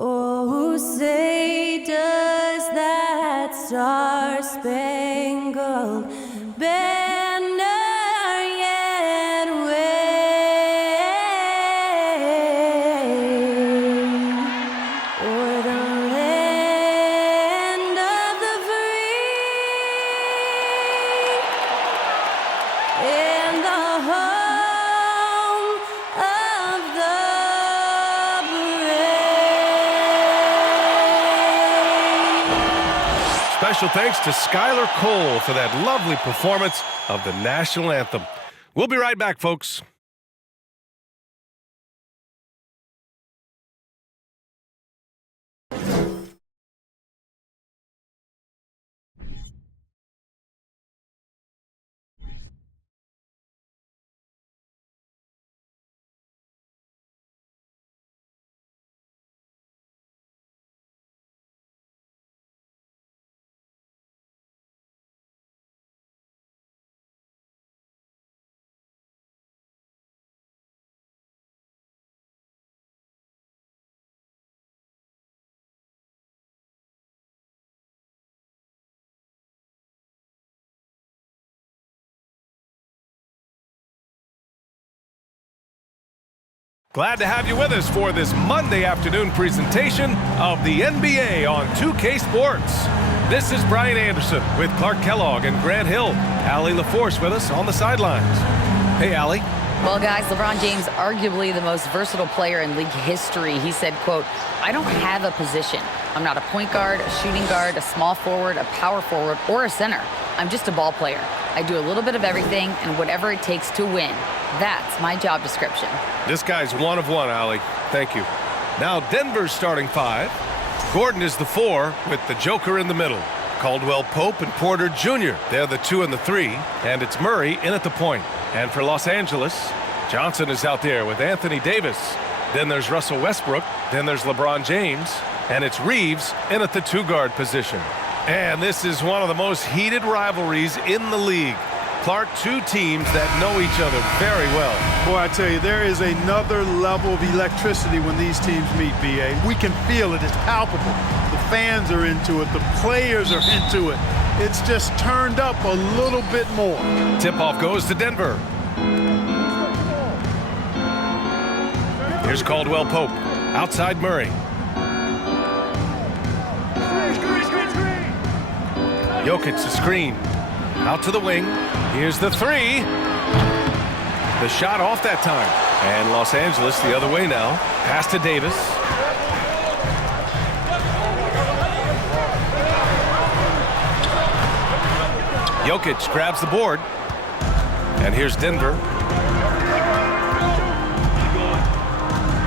Oh, say does that star-spangled banner yet wave o'er the land of the free and the home of the Special thanks to Skylar Cole for that lovely performance of the national anthem. We'll be right back, folks. Glad to have you with us for this Monday afternoon presentation of the NBA on 2K Sports. This is Brian Anderson with Clark Kellogg and Grant Hill. Allie LaForce with us on the sidelines. Hey, Allie. Well, guys, LeBron James, arguably the most versatile player in league history. He said, quote, "I don't have a position. I'm not a point guard, a shooting guard, a small forward, a power forward, or a center. I'm just a ball player. I do a little bit of everything and whatever it takes to win. That's my job description." This guy's one of one, Allie. Thank you. Now Denver's starting five. Gordon is the 4 with the Joker in the middle. Caldwell Pope and Porter Jr. They're the 2 and the 3. And it's Murray in at the point. And for Los Angeles, Johnson is out there with Anthony Davis. Then there's Russell Westbrook. Then there's LeBron James. And it's Reeves in at the 2-guard position. And this is one of the most heated rivalries in the league. Clark, two teams that know each other very well. Boy, I tell you, there is another level of electricity when these teams meet, B.A. We can feel it. It's palpable. The fans are into it. The players are into it. It's just turned up a little bit more. Tip-off goes to Denver. Here's Caldwell Pope. Outside Murray. Jokic the screen. Out to the wing. Here's the 3. The shot off that time. And Los Angeles the other way now. Pass to Davis. Jokic grabs the board. And here's Denver.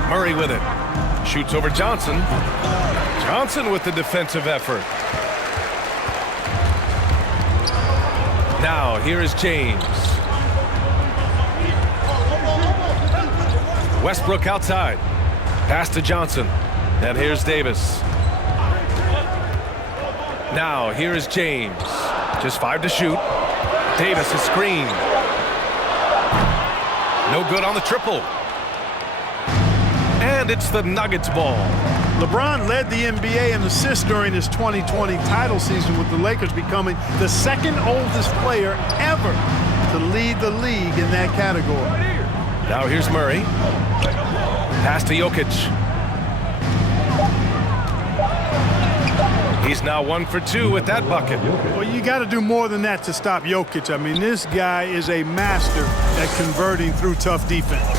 Murray with it. Shoots over Johnson. Johnson with the defensive effort. Now, here is James. Westbrook outside. Pass to Johnson. And here's Davis. Now, here is James. Just 5 to shoot. Davis is screened. No good on the triple. And it's the Nuggets ball. LeBron led the NBA in assists during his 2020 title season, with the Lakers becoming the second oldest player ever to lead the league in that category. Now here's Murray. Pass to Jokic. He's now 1 for 2 with that bucket. Well, you got to do more than that to stop Jokic. I mean, this guy is a master at converting through tough defense.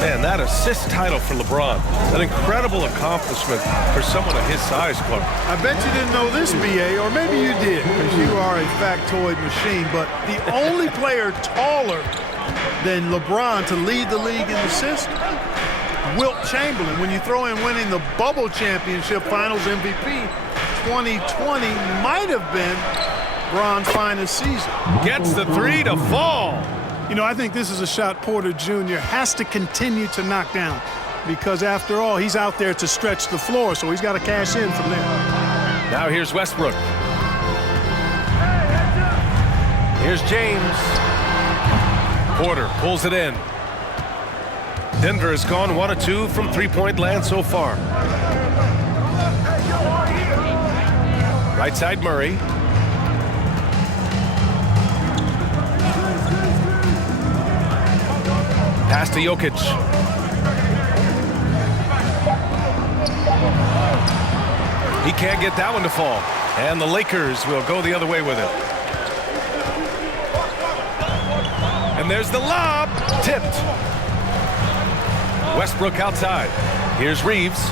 Man, that assist title for LeBron, an incredible accomplishment for someone of his size, Clark. I bet you didn't know this, B.A., or maybe you did, because you are a factoid machine, but the only player taller than LeBron to lead the league in assists, Wilt Chamberlain. When you throw in winning the Bubble Championship Finals MVP, 2020 might have been LeBron's finest season. Gets the 3 to fall. You know, I think this is a shot Porter Jr. has to continue to knock down. because after all, he's out there to stretch the floor, so he's got to cash in from there. Now here's Westbrook. Here's James. Porter pulls it in. Denver has gone 1 of 2 from three-point land so far. Right side Murray. Pass to Jokic. He can't get that one to fall. And the Lakers will go the other way with it. And there's the lob. Tipped. Westbrook outside. Here's Reeves.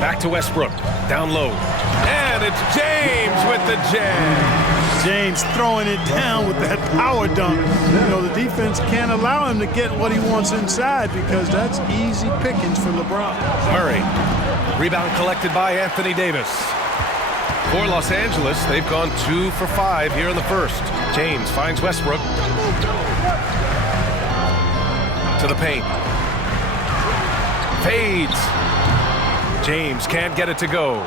Back to Westbrook. Down low. And it's James with the jam. James throwing it down with that power dunk. You know, the defense can't allow him to get what he wants inside because that's easy pickings for LeBron. Murray. Rebound collected by Anthony Davis. For Los Angeles, they've gone 2 for 5 here in the first. James finds Westbrook. To the paint. Fades. James can't get it to go.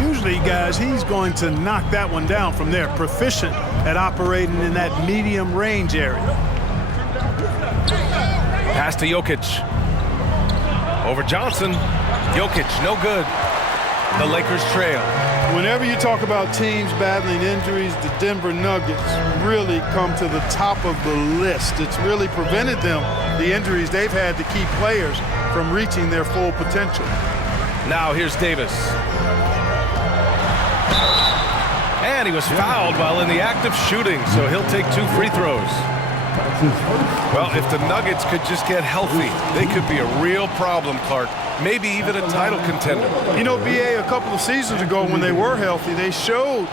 Usually, guys, he's going to knock that one down from there. Proficient at operating in that medium range area. Pass to Jokic. Over Johnson. Jokic, no good. The Lakers trail. Whenever you talk about teams battling injuries, the Denver Nuggets really come to the top of the list. It's really prevented them, the injuries they've had to key players from reaching their full potential. Now here's Davis. And he was fouled while in the act of shooting, so he'll take 2 free throws. Well, if the Nuggets could just get healthy, they could be a real problem, Clark. Maybe even a title contender. You know, BA, a couple of seasons ago when they were healthy, they showed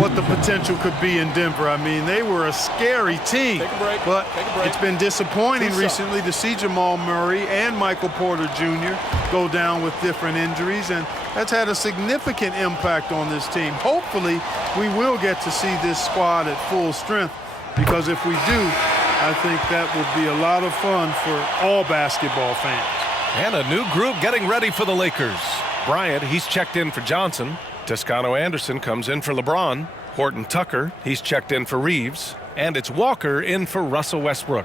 what the potential could be in Denver. I mean, they were a scary team. But it's been disappointing recently to see Jamal Murray and Michael Porter Jr. go down with different injuries, and that's had a significant impact on this team. Hopefully, we will get to see this squad at full strength, because if we do, I think that would be a lot of fun for all basketball fans. And a new group getting ready for the Lakers. Bryant, he's checked in for Johnson. Toscano Anderson comes in for LeBron. Horton Tucker, he's checked in for Reeves. And it's Walker in for Russell Westbrook.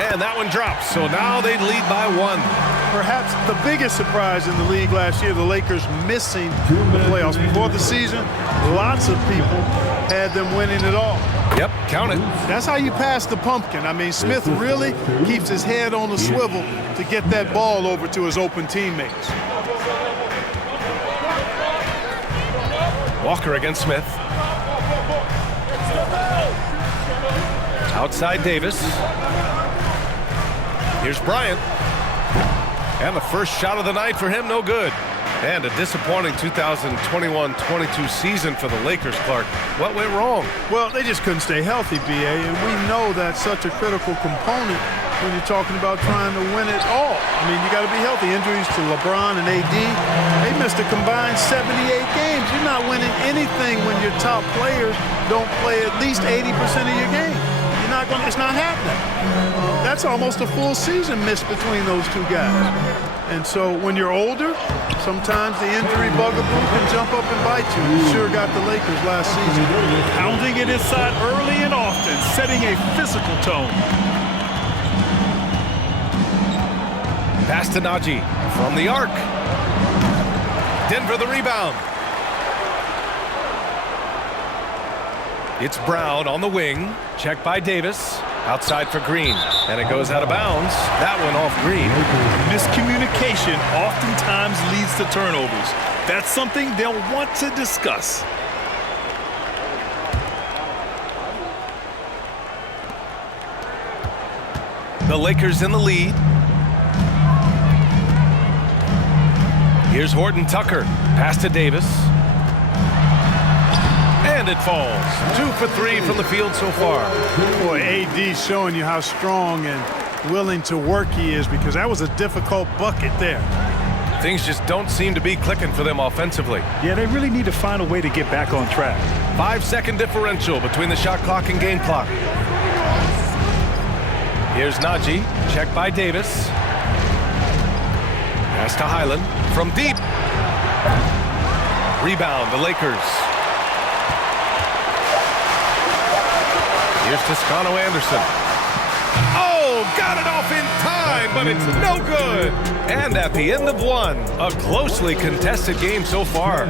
And that one drops, so now they lead by 1. Perhaps the biggest surprise in the league last year, the Lakers missing the playoffs. Before the season, lots of people had them winning it all. Yep, count it. That's how you pass the pumpkin. I mean, Smith really keeps his head on the swivel to get that ball over to his open teammates. Walker against Smith. Outside Davis. Here's Bryant. And the first shot of the night for him, no good. And a disappointing 2021-22 season for the Lakers, Clark. What went wrong? Well, they just couldn't stay healthy, BA, and we know that's such a critical component when you're talking about trying to win it all. I mean, you got to be healthy. Injuries to LeBron and AD, they missed a combined 78 games. You're not winning anything when your top players don't play at least 80% of your game. It's not happening. That's almost a full season missed between those two guys. And so when you're older, sometimes the injury bugaboo can jump up and bite you. You sure got the Lakers last season. Pounding it inside early and often, setting a physical tone. Pass to Najee from the arc. Denver the rebound. It's Brown on the wing. Checked by Davis. Outside for Green. And it goes out of bounds. That one off Green. Miscommunication oftentimes leads to turnovers. That's something they'll want to discuss. The Lakers in the lead. Here's Horton Tucker. Pass to Davis. And it falls. 2 for 3 from the field so far. Boy, AD showing you how strong and willing to work he is, because that was a difficult bucket there. Things just don't seem to be clicking for them offensively. Yeah, they really need to find a way to get back on track. 5-second differential between the shot clock and game clock. Here's Najee, checked by Davis. Pass to Highland from deep. Rebound, the Lakers. Here's Toscano Anderson. Oh, got it off in time, but it's no good. And at the end of one, a closely contested game so far.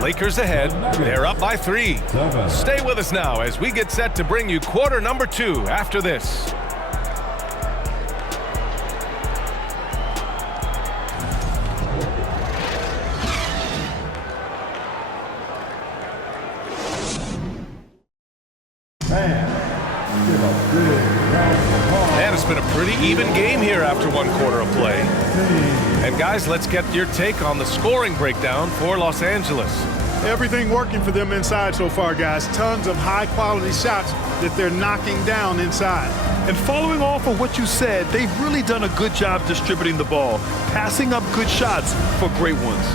Lakers ahead. They're up by 3. Stay with us now as we get set to bring you quarter number 2 after this. And it's been a pretty even game here after one quarter of play. And guys, let's get your take on the scoring breakdown for Los Angeles. Everything working for them inside so far, guys. Tons of high-quality shots that they're knocking down inside. And following off of what you said, they've really done a good job distributing the ball, passing up good shots for great ones.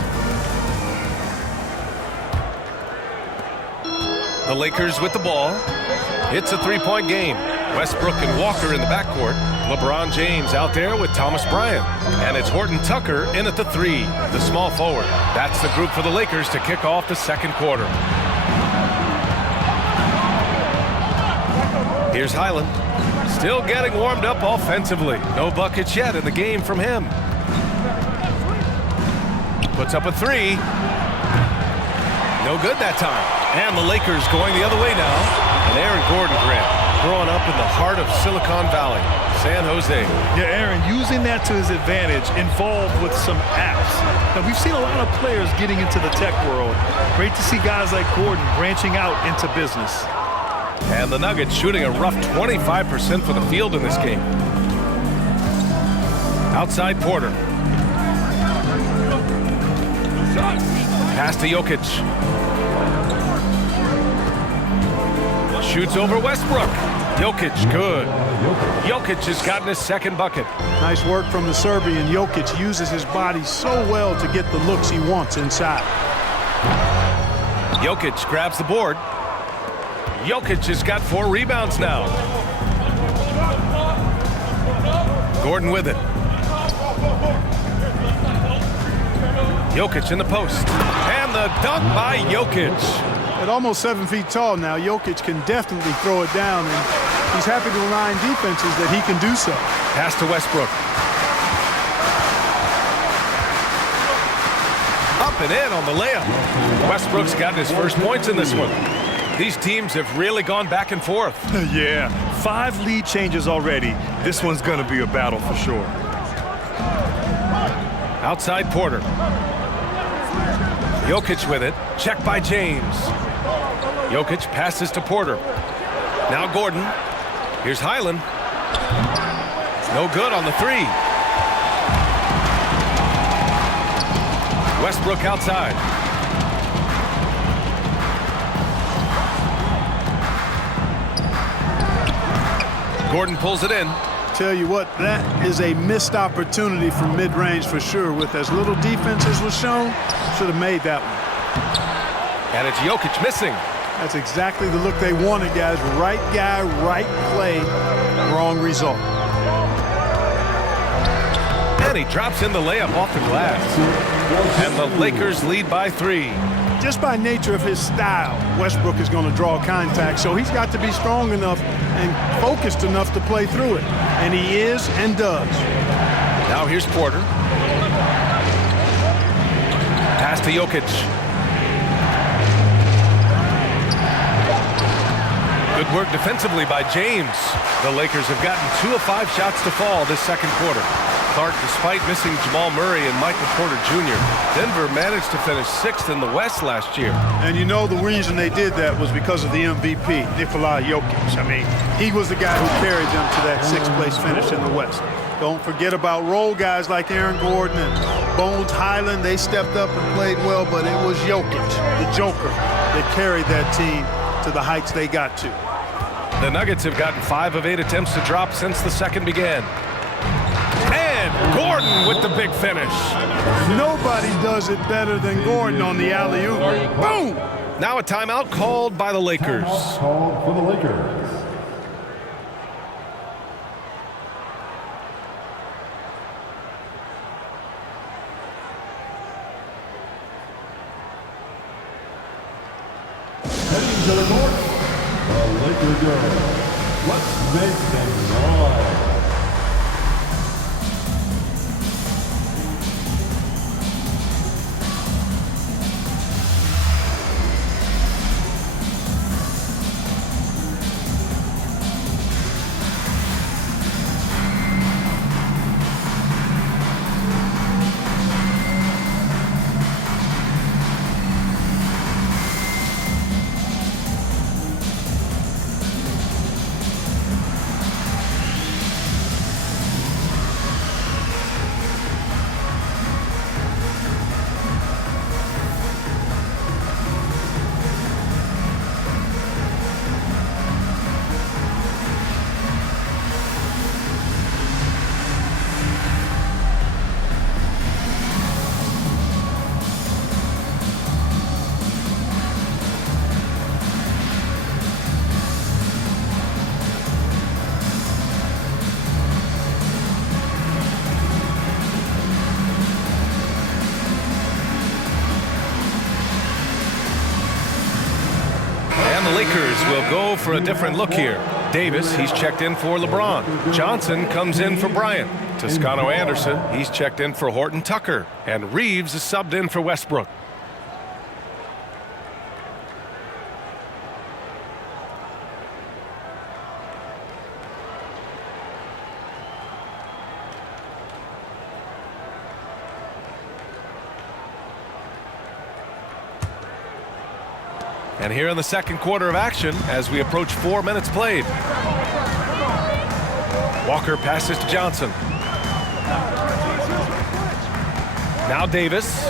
The Lakers with the ball. It's a 3-point game. Westbrook and Walker in the backcourt. LeBron James out there with Thomas Bryant. And it's Horton Tucker in at the 3, the small forward. That's the group for the Lakers to kick off the second quarter. Here's Highland. Still getting warmed up offensively. No buckets yet in the game from him. Puts up a 3. No good that time. And the Lakers going the other way now. And Aaron Gordon Grant growing up in the heart of Silicon Valley, San Jose. Yeah, Aaron, using that to his advantage, involved with some apps. Now, we've seen a lot of players getting into the tech world. Great to see guys like Gordon branching out into business. And the Nuggets shooting a rough 25% for the field in this game. Outside Porter. Pass to Jokic. Shoots over Westbrook. Jokic, good. Jokic has gotten his second bucket. Nice work from the Serbian. Jokic uses his body so well to get the looks he wants inside. Jokic grabs the board. Jokic has got 4 rebounds now. Gordon with it. Jokic in the post. And the dunk by Jokic. At almost 7 feet tall now, Jokic can definitely throw it down, and he's happy to remind defenses that he can do so. Pass to Westbrook. Up and in on the layup. Westbrook's gotten his first points in this one. These teams have really gone back and forth. Yeah, 5 lead changes already. This one's going to be a battle for sure. Outside Porter. Jokic with it. Checked by James. Jokic passes to Porter. Now Gordon. Here's Highland. No good on the 3. Westbrook outside. Gordon pulls it in. Tell you what, that is a missed opportunity from mid-range for sure. With as little defense as was shown, should have made that one. And it's Jokic missing. That's exactly the look they wanted, guys. Right guy, right play, wrong result. And he drops in the layup off the glass. And the Lakers lead by 3. Just by nature of his style, Westbrook is going to draw contact, so he's got to be strong enough and focused enough to play through it. And he is and does. Now here's Porter. Pass to Jokic. Good work defensively by James. The Lakers have gotten 2 of 5 shots to fall this second quarter. Clark, despite missing Jamal Murray and Michael Porter Jr., Denver managed to finish 6th in the West last year. And you know the reason they did that was because of the MVP, Nikola Jokic. I mean, he was the guy who carried them to that 6th place finish in the West. Don't forget about role guys like Aaron Gordon and Bones Highland. They stepped up and played well, but it was Jokic, the Joker, that carried that team to the heights they got to. The Nuggets have gotten 5 of 8 attempts to drop since the second began. And Gordon with the big finish. Nobody does it better than Gordon on the alley-oop. Boom! Now a timeout called by the Lakers. Called for the Lakers. Heading to the court, the Laker girls. Let's make them noise. And the Lakers will go for a different look here. Davis, he's checked in for LeBron. Johnson comes in for Bryant. Toscano Anderson, he's checked in for Horton Tucker. And Reeves is subbed in for Westbrook. And here in the second quarter of action as we approach 4 minutes played. Walker passes to Johnson. Now Davis.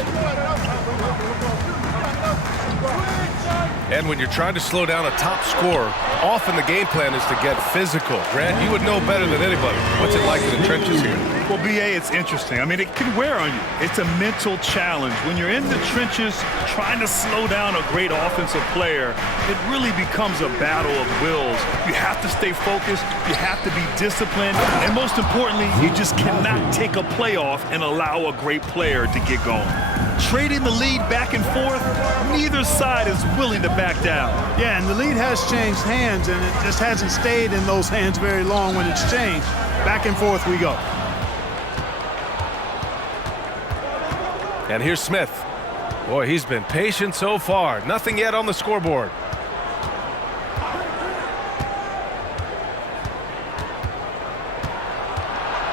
And when you're trying to slow down a top scorer, often the game plan is to get physical. Grant, you would know better than anybody. What's it like in the trenches here? Well, BA, it's interesting. I mean, it can wear on you. It's a mental challenge. When you're in the trenches trying to slow down a great offensive player, it really becomes a battle of wills. You have to stay focused. You have to be disciplined. And most importantly, you just cannot take a play off and allow a great player to get going. Trading the lead back and forth, neither side is willing to back down. Yeah, and the lead has changed hands, and it just hasn't stayed in those hands very long when it's changed. Back and forth we go. And here's Smith. Boy, he's been patient so far. Nothing yet on the scoreboard.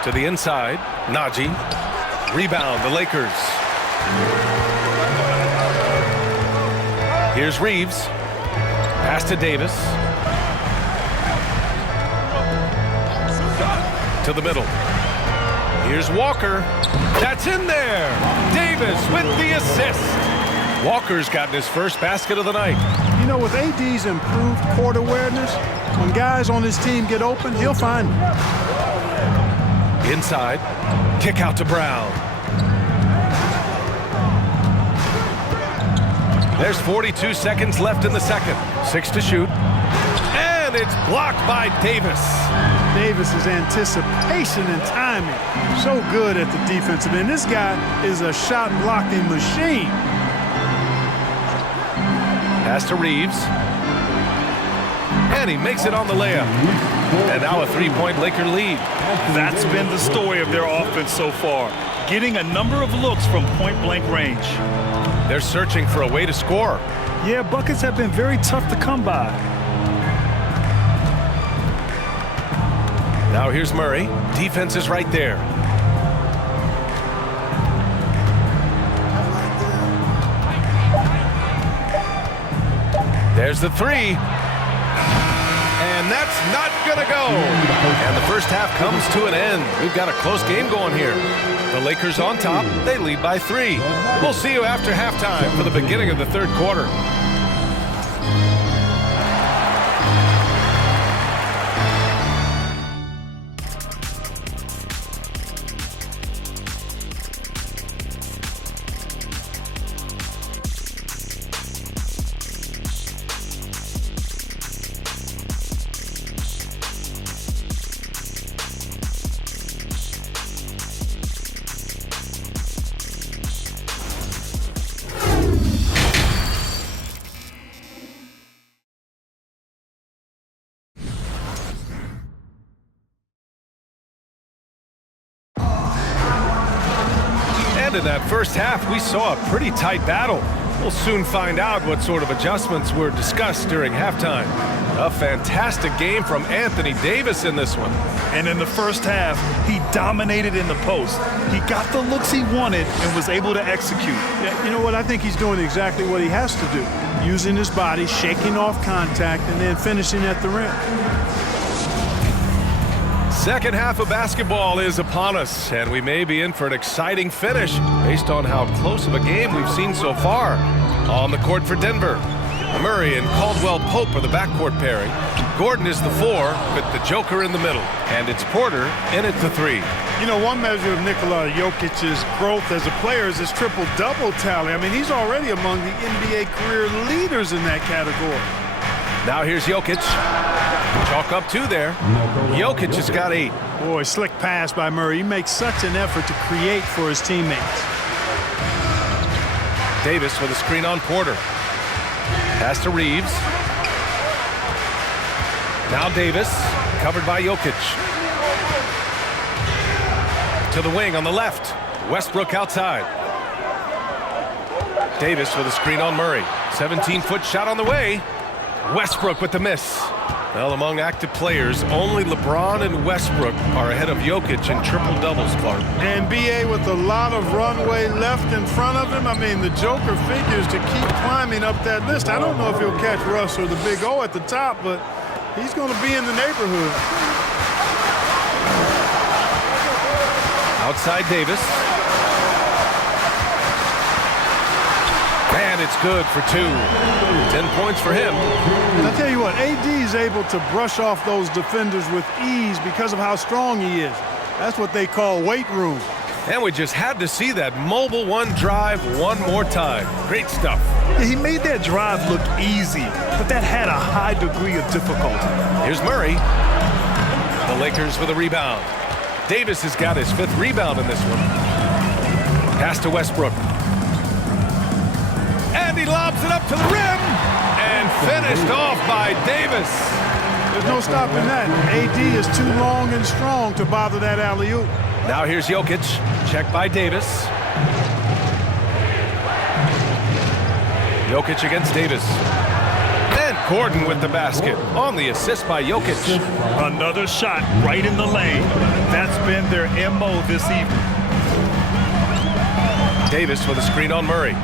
To the inside, Najee. Rebound, the Lakers. Here's Reeves. Pass to Davis. To the middle. Here's Walker. That's in there. Davis with the assist. Walker's gotten his first basket of the night. You know, with AD's improved court awareness, when guys on his team get open, he'll find them. Inside. Kick out to Brown. There's 42 seconds left in the second. 6 to shoot. And it's blocked by Davis. Davis's anticipation and timing, so good at the defensive end. This guy is a shot blocking machine. Pass to Reeves. And he makes it on the layup. And now a three-point Laker lead. That's been the story of their offense so far, getting a number of looks from point-blank range. They're searching for a way to score. Yeah, buckets have been very tough to come by. Now here's Murray. Defense is right there. There's the three. And that's not going to go. And the first half comes to an end. We've got a close game going here. The Lakers on top. They lead by 3. We'll see you after halftime for the beginning of the third quarter. in that first half, we saw a pretty tight battle. We'll soon find out what sort of adjustments were discussed during halftime. A fantastic game from Anthony Davis in this one. And in the first half, he dominated in the post. He got the looks he wanted and was able to execute. Yeah, you know what? I think he's doing exactly what he has to do. Using his body, shaking off contact, and then finishing at the rim. Second half of basketball is upon us, and we may be in for an exciting finish based on how close of a game we've seen so far. On the court for Denver, Murray and Caldwell Pope are the backcourt pairing. Gordon is the 4 with the Joker in the middle, and it's Porter in at the 3. You know, one measure of Nikola Jokic's growth as a player is his triple-double tally. I mean, he's already among the NBA career leaders in that category. Now here's Jokic. Chalk up 2 there. Jokic has got 8. Boy, slick pass by Murray. He makes such an effort to create for his teammates. Davis with a screen on Porter. Pass to Reeves. Now Davis, covered by Jokic. To the wing on the left. Westbrook outside. Davis with a screen on Murray. 17-foot shot on the way. Westbrook with the miss. Well, among active players, only LeBron and Westbrook are ahead of Jokic in triple-doubles, Clark. And B.A. with a lot of runway left in front of him. I mean, the Joker figures to keep climbing up that list. I don't know if he'll catch Russ or the Big O at the top, but he's going to be in the neighborhood. Outside Davis. And it's good for 2. 10 points for him. And I'll tell you what, AD is able to brush off those defenders with ease because of how strong he is. That's what they call weight room. And we just had to see that mobile one drive one more time. Great stuff. Yeah, he made that drive look easy, but that had a high degree of difficulty. Here's Murray. The Lakers with a rebound. Davis has got his 5th rebound in this one. Pass to Westbrook. And he lobs it up to the rim. And finished off by Davis. There's no stopping that. AD is too long and strong to bother that alley-oop. Now here's Jokic. Checked by Davis. Jokic against Davis. And Gordon with the basket on the assist by Jokic. Another shot right in the lane. That's been their MO this evening. Davis with a screen on Murray.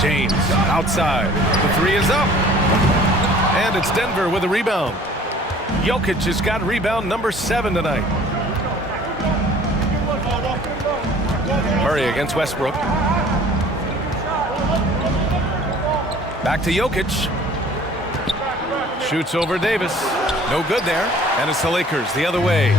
James outside. The 3 is up. And it's Denver with a rebound. Jokic has got rebound number 7 tonight. Murray against Westbrook. Back to Jokic. Shoots over Davis. No good there. And it's the Lakers the other way.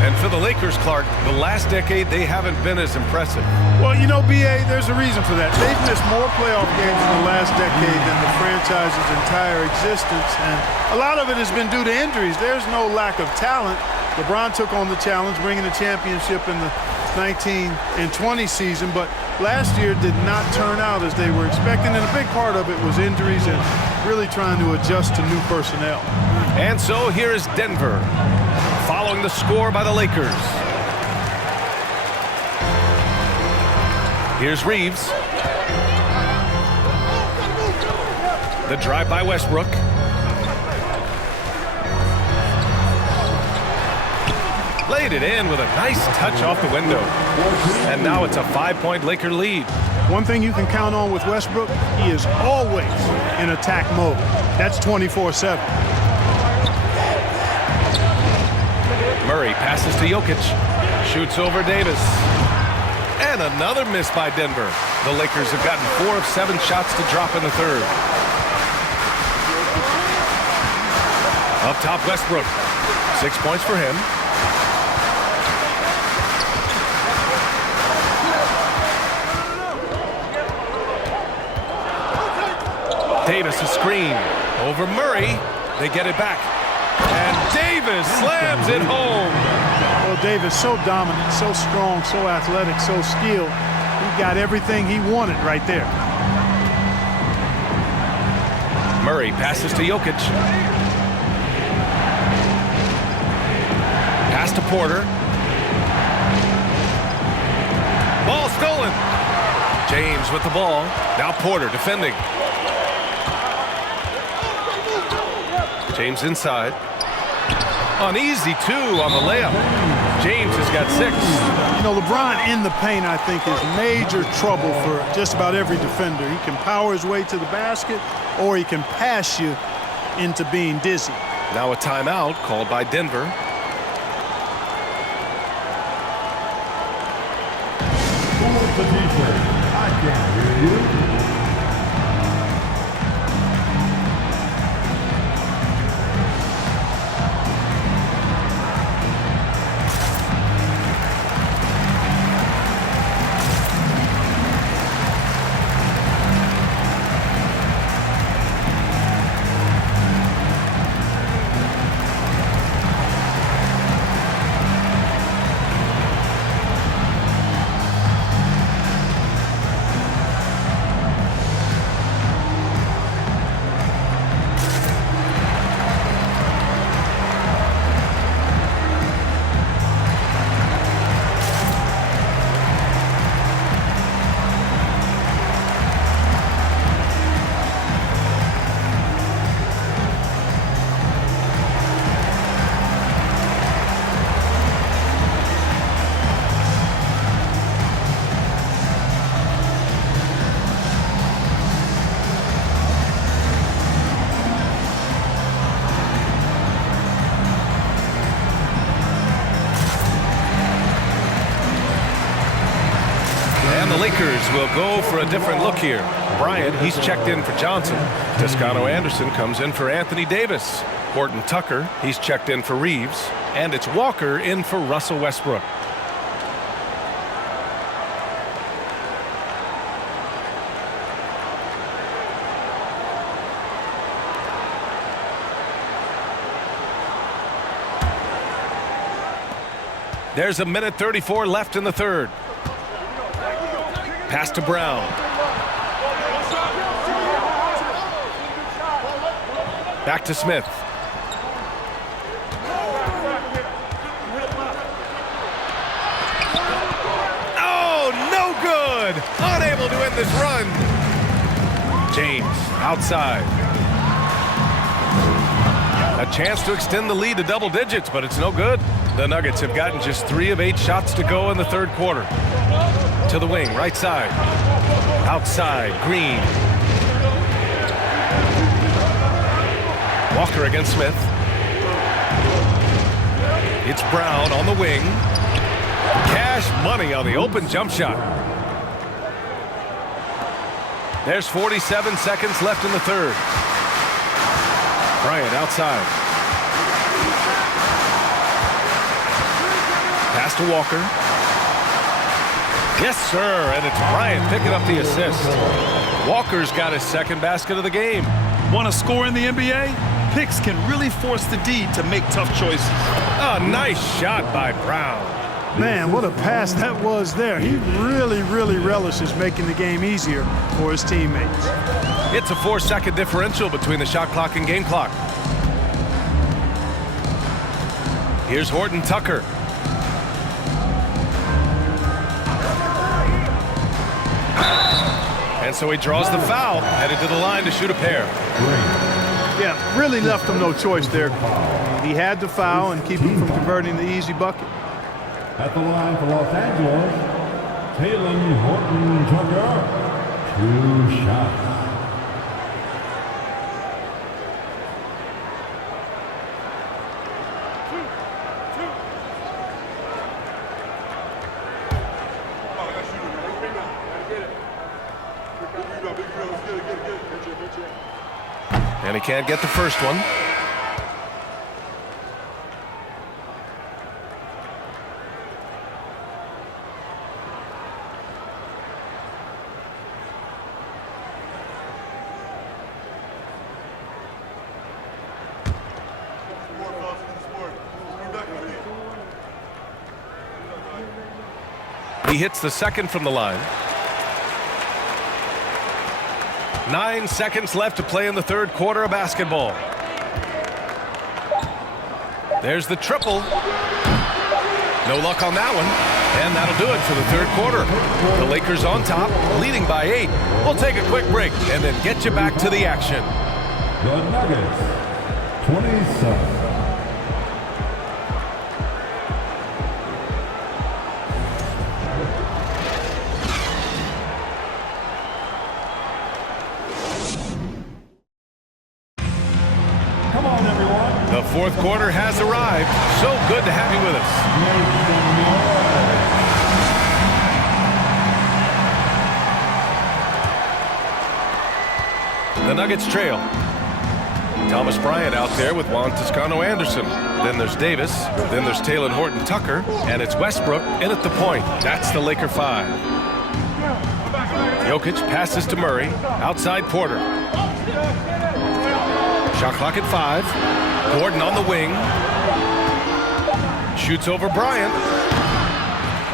And for the Lakers, Clark, the last decade, they haven't been as impressive. Well, you know, B.A., there's a reason for that. They've missed more playoff games in the last decade than the franchise's entire existence. And a lot of it has been due to injuries. There's no lack of talent. LeBron took on the challenge, bringing the championship in the 19 and 20 season, but last year did not turn out as they were expecting, and a big part of it was injuries and really trying to adjust to new personnel. And so here is Denver, following the score by the Lakers. Here's Reeves. The drive by Westbrook. Laid it in with a nice touch off the window. And now it's a 5-point Laker lead. One thing you can count on with Westbrook, he is always in attack mode. That's 24/7. Murray passes to Jokic. Shoots over Davis. And another miss by Denver. The Lakers have gotten 4 of 7 shots to drop in the third. Up top, Westbrook. 6 points for him. Davis a screen over Murray. They get it back. And Davis slams it home. Well, Davis so dominant, so strong, so athletic, so skilled. He got everything he wanted right there. Murray passes to Jokic. Pass to Porter. Ball stolen. James with the ball. Now Porter defending. James inside. An easy 2 on the layup. James has got 6. You know, LeBron in the paint, I think, is major trouble for just about every defender. He can power his way to the basket, or he can pass you into being dizzy. Now a timeout called by Denver. Who's the defense? I can't hear you. And the Lakers will go for a different look here. Bryant, he's checked in for Johnson. Toscano Anderson comes in for Anthony Davis. Horton Tucker, he's checked in for Reeves. And it's Walker in for Russell Westbrook. There's a minute 34 left in the third. Pass to Brown. Back to Smith. Oh, no good! Unable to end this run. James outside. A chance to extend the lead to double digits, but it's no good. The Nuggets have gotten just 3 of 8 shots to go in the third quarter. To the wing, right side. Outside, Green. Walker against Smith. It's Brown on the wing. Cash money on the open jump shot. There's 47 seconds left in the third. Bryant outside. Pass to Walker. Yes, sir, and it's Bryant picking up the assist. Walker's got his second basket of the game. Want to score in the NBA? Picks can really force the D to make tough choices. A nice shot by Brown. Man, what a pass that was there. He really relishes making the game easier for his teammates. It's a 4-second differential between the shot clock and game clock. Here's Horton Tucker. And so he draws the foul, headed to the line to shoot a pair. Yeah, really left him no choice there. He had to foul and keep him from converting the easy bucket. At the line for Los Angeles, Talen Horton Tucker. 2 shots. And he can't get the first one. He hits the second from the line. 9 seconds left to play in the third quarter of basketball. There's the triple. No luck on that one. And that'll do it for the third quarter. The Lakers on top, leading by 8. We'll take a quick break and then get you back to the action. The Nuggets, 27. Come on, everyone. The fourth quarter has arrived. So good to have you with us. Make some noise. The Nuggets trail. Thomas Bryant out there with Juan Toscano-Anderson. Then there's Davis. Then there's Talen Horton-Tucker. And it's Westbrook in at the point. That's the Laker 5. Jokic passes to Murray. Outside Porter. Shot clock at 5. Gordon on the wing. Shoots over Bryant.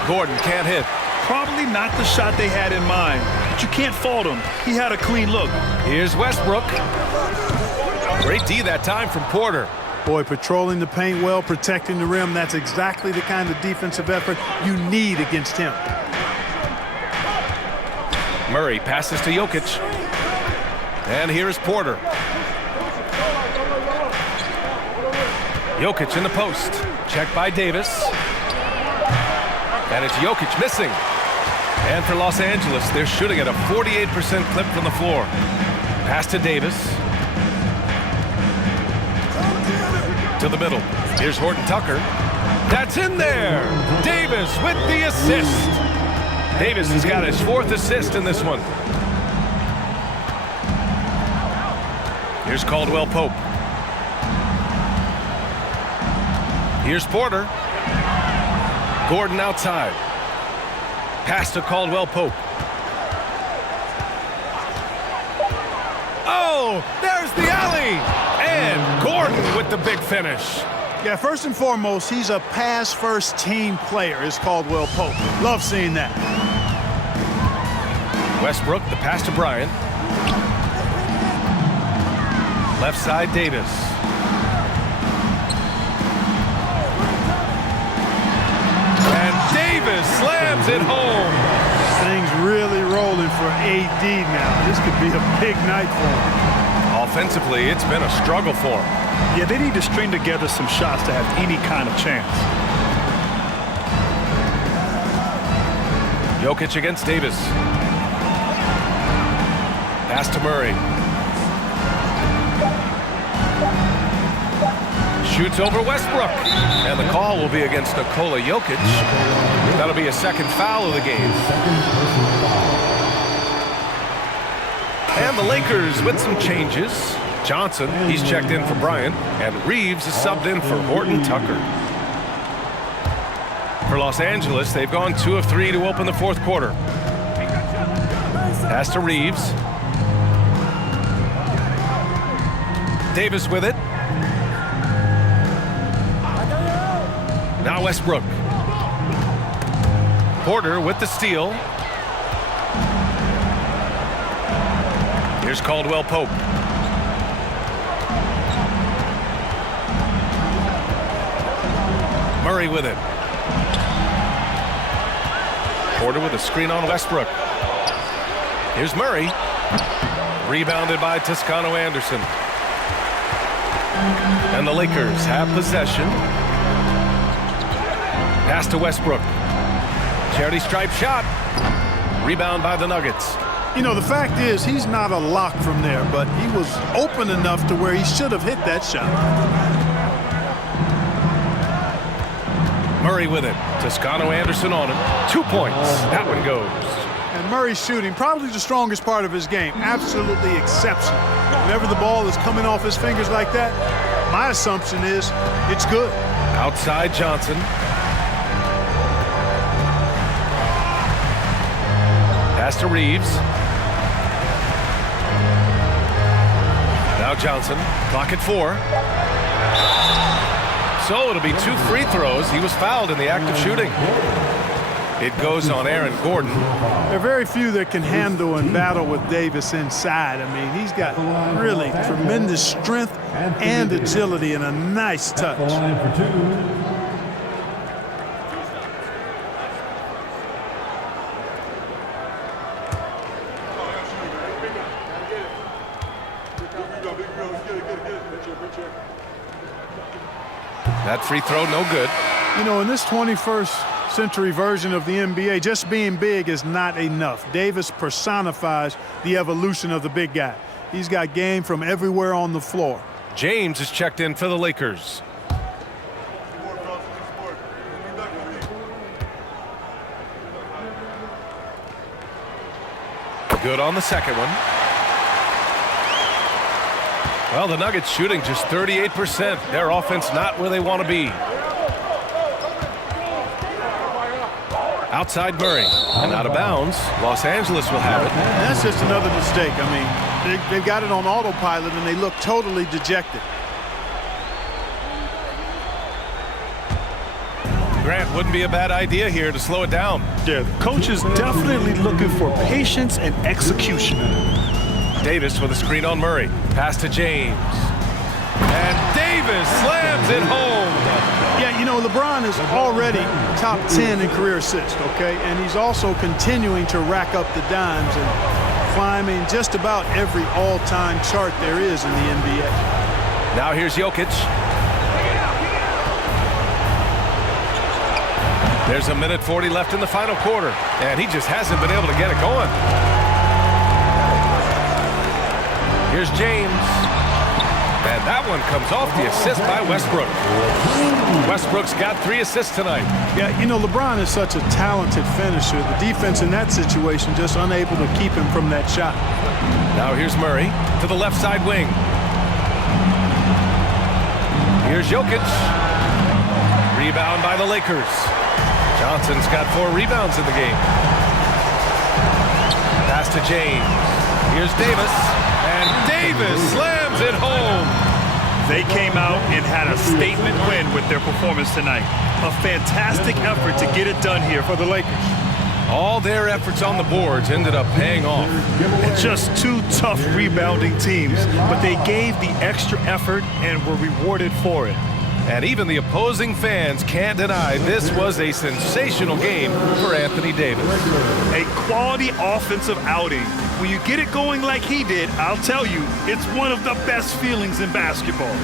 Gordon can't hit. Probably not the shot they had in mind, but you can't fault him. He had a clean look. Here's Westbrook. Great D that time from Porter. Boy, patrolling the paint well, protecting the rim. That's exactly the kind of defensive effort you need against him. Murray passes to Jokic. And here's Porter. Jokic in the post. Checked by Davis. And it's Jokic missing. And for Los Angeles, they're shooting at a 48% clip from the floor. Pass to Davis. To the middle. Here's Horton-Tucker. That's in there. Davis with the assist. Davis has got his 4th assist in this one. Here's Caldwell Pope. Here's Porter. Gordon outside. Pass to Caldwell Pope. Oh, there's the alley. And Gordon with the big finish. Yeah, first and foremost, he's a pass-first team player, is Caldwell Pope. Love seeing that. Westbrook, the pass to Bryant. Left side, Davis. And Davis slams it home. Things really rolling for AD now. This could be a big night for him. Offensively, it's been a struggle for him. Yeah, they need to string together some shots to have any kind of chance. Jokic against Davis. Pass to Murray. Shoots over Westbrook. And the call will be against Nikola Jokic. That'll be a second foul of the game. And the Lakers with some changes. Johnson, he's checked in for Bryant. And Reeves is subbed in for Horton-Tucker. For Los Angeles, they've gone 2 of 3 to open the fourth quarter. Pass to Reeves. Davis with it. Now Westbrook. Porter with the steal. Here's Caldwell Pope. Murray with it. Porter with a screen on Westbrook. Here's Murray. Rebounded by Toscano-Anderson. And the Lakers have possession. Pass to Westbrook. Charity stripe shot. Rebound by the Nuggets. You know, the fact is, he's not a lock from there, but he was open enough to where he should have hit that shot. Murray with it. Toscano-Anderson on him. 2 points. That one goes. And Murray's shooting, probably the strongest part of his game. Absolutely exceptional. Whenever the ball is coming off his fingers like that, my assumption is it's good. Outside Johnson. Pass to Reeves. Now Johnson. Clock at 4. So it'll be 2 free throws. He was fouled in the act of shooting. It goes on Aaron Gordon. There are very few that can handle and battle with Davis inside. I mean, he's got really tremendous strength and agility and a nice touch. The line for 2. That free throw, no good. You know, in this 21st century version of the NBA, just being big is not enough. Davis personifies the evolution of the big guy. He's got game from everywhere on the floor. James is checked in for the Lakers. Good on the second one. Well, the Nuggets shooting just 38%. Their offense not where they want to be. Outside Murray. And out of bounds. Los Angeles will have it. That's just another mistake. I mean, they've got it on autopilot, and they look totally dejected. Grant, wouldn't be a bad idea here to slow it down. Yeah, the coach is definitely looking for patience and execution. Davis with a screen on Murray. Pass to James. And Davis slams it home. Yeah, you know, LeBron is already top 10 in career assists, okay? And he's also continuing to rack up the dimes and climbing just about every all-time chart there is in the NBA. Now here's Jokic. There's 1:40 left in the final quarter, and he just hasn't been able to get it going. Here's James. And that one comes off the assist by Westbrook. Westbrook's got 3 assists tonight. Yeah, you know, LeBron is such a talented finisher. The defense in that situation just unable to keep him from that shot. Now here's Murray to the left side wing. Here's Jokic. Rebound by the Lakers. Johnson's got 4 rebounds in the game. Pass to James. Here's Davis. And Davis slams it home. They came out and had a statement win with their performance tonight. A fantastic effort to get it done here for the Lakers. All their efforts on the boards ended up paying off. And just 2 tough rebounding teams, but they gave the extra effort and were rewarded for it. And even the opposing fans can't deny this was a sensational game for Anthony Davis. A quality offensive outing. When you get it going like he did, I'll tell you, it's one of the best feelings in basketball.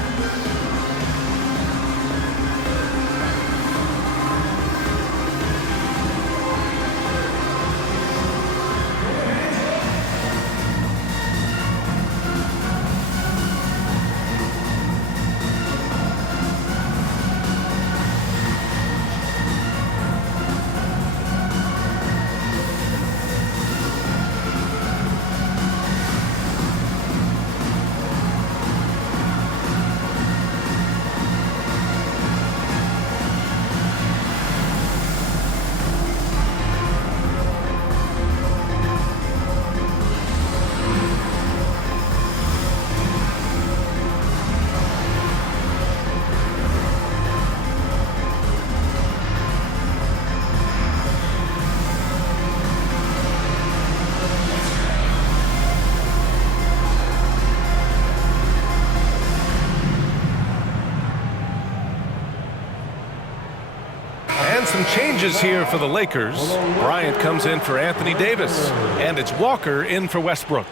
Some changes here for the Lakers. Bryant comes in for Anthony Davis, and it's Walker in for Westbrook.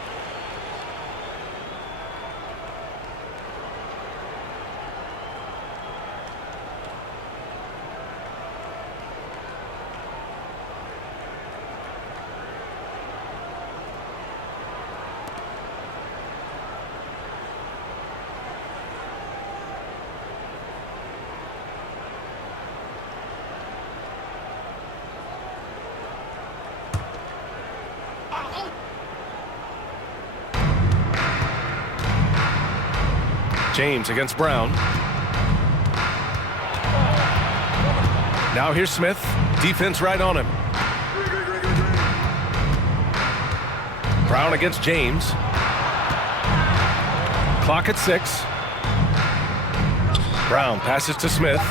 James against Brown. Now here's Smith. Defense right on him. Brown against James. Clock at 6. Brown passes to Smith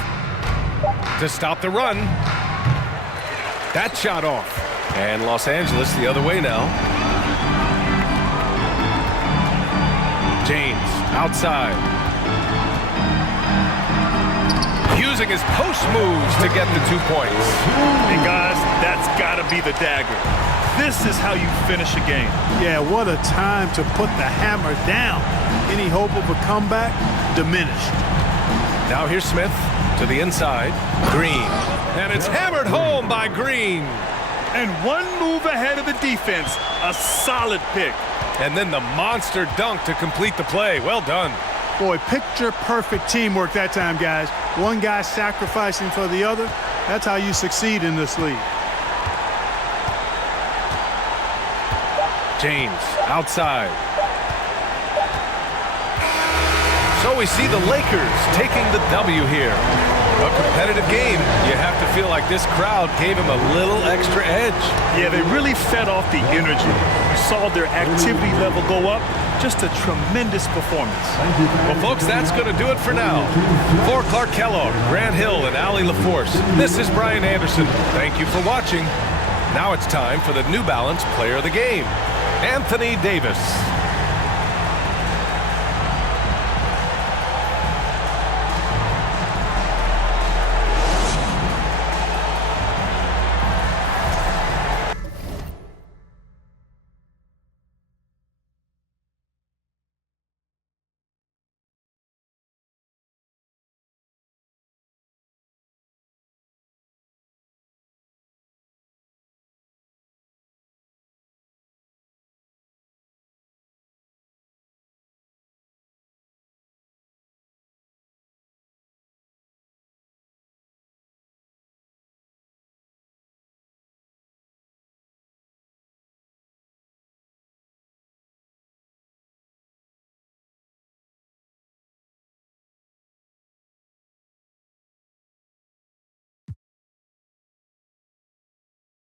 to stop the run. That shot off. And Los Angeles the other way now. James outside. Using his post moves to get the 2 points. And guys, that's got to be the dagger. This is how you finish a game. Yeah, what a time to put the hammer down. Any hope of a comeback diminished. Now here's Smith to the inside. Green. And it's hammered home by Green. And one move ahead of the defense. A solid pick. And then the monster dunk to complete the play. Well done. Boy, picture-perfect teamwork that time, guys. One guy sacrificing for the other. That's how you succeed in this league. James outside. So we see the Lakers taking the W here. A competitive game. You have to feel like this crowd gave him a little extra edge. Yeah, they really fed off the energy. You saw their activity level go up. Just a tremendous performance. Well, folks, that's going to do it for now. For Clark Kellogg, Grant Hill, and Allie LaForce, this is Brian Anderson. Thank you for watching. Now it's time for the New Balance Player of the Game, Anthony Davis.